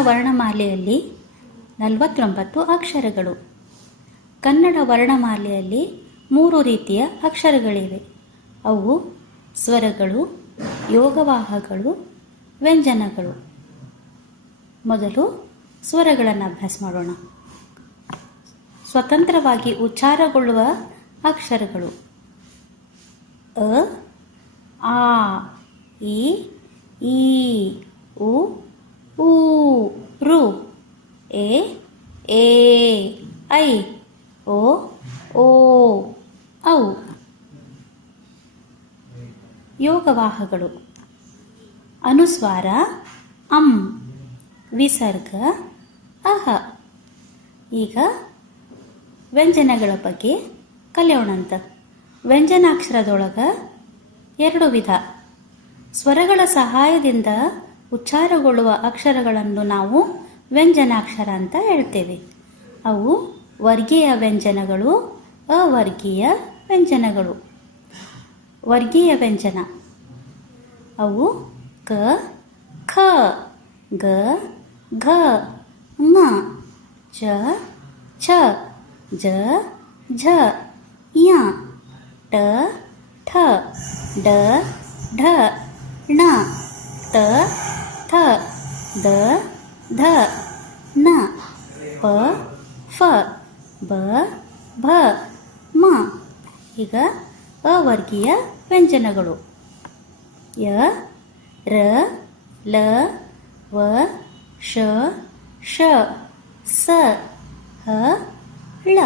ವರ್ಣಮಾಲೆಯಲ್ಲಿ 49 ಅಕ್ಷರಗಳು. ಕನ್ನಡ ವರ್ಣಮಾಲೆಯಲ್ಲಿ 3 ರೀತಿಯ ಅಕ್ಷರಗಳಿವೆ. ಅವು ಸ್ವರಗಳು, ಯೋಗವಾಹಗಳು, ವ್ಯಂಜನಗಳು. ಮೊದಲು ಸ್ವರಗಳನ್ನು ಅಭ್ಯಾಸ ಮಾಡೋಣ. ಸ್ವತಂತ್ರವಾಗಿ ಉಚ್ಚಾರಗೊಳ್ಳುವ ಅಕ್ಷರಗಳು: ಅ, ಆ, ಇ, ಈ, ಉ, ಊ, ರು, ಎ, ಐ, ಓ, ಔ. ಯೋಗವಾಹಗಳು: ಅನುಸ್ವಾರ ಅಂ, ವಿಸರ್ಗ ಅಹ. ಈಗ ವ್ಯಂಜನಗಳ ಬಗ್ಗೆ ಕಲಿಯೋಣಂತ. ವ್ಯಂಜನಾಕ್ಷರದೊಳಗೆ 2 ವಿಧ. ಸ್ವರಗಳ ಸಹಾಯದಿಂದ ಉಚ್ಚಾರಗೊಳ್ಳುವ ಅಕ್ಷರಗಳನ್ನು ನಾವು ವ್ಯಂಜನಾಕ್ಷರ ಅಂತ ಹೇಳ್ತೇವೆ. ಅವು ವರ್ಗೀಯ ವ್ಯಂಜನಗಳು, ಅವರ್ಗೀಯ ವ್ಯಂಜನಗಳು. ವರ್ಗೀಯ ವ್ಯಂಜನ: ಅವು ಕ, ಖ, ಗ, ಘ, ङ, ಚ, ಛ, ಜ, ಝ, ಯ, ಟ, ಠ, ಡ, ಢ, ಣ, ತ, ಥ, ದ, ಧ, ನ, ಪ, ಫ, ಬ, ಭ, ಮ. ಈಗ ಅವರ್ಗೀಯ ವ್ಯಂಜನಗಳು: ಯ, ರ, ಲ, ವ, ಶ, ಶ, ಸ, ಹ, ಳ.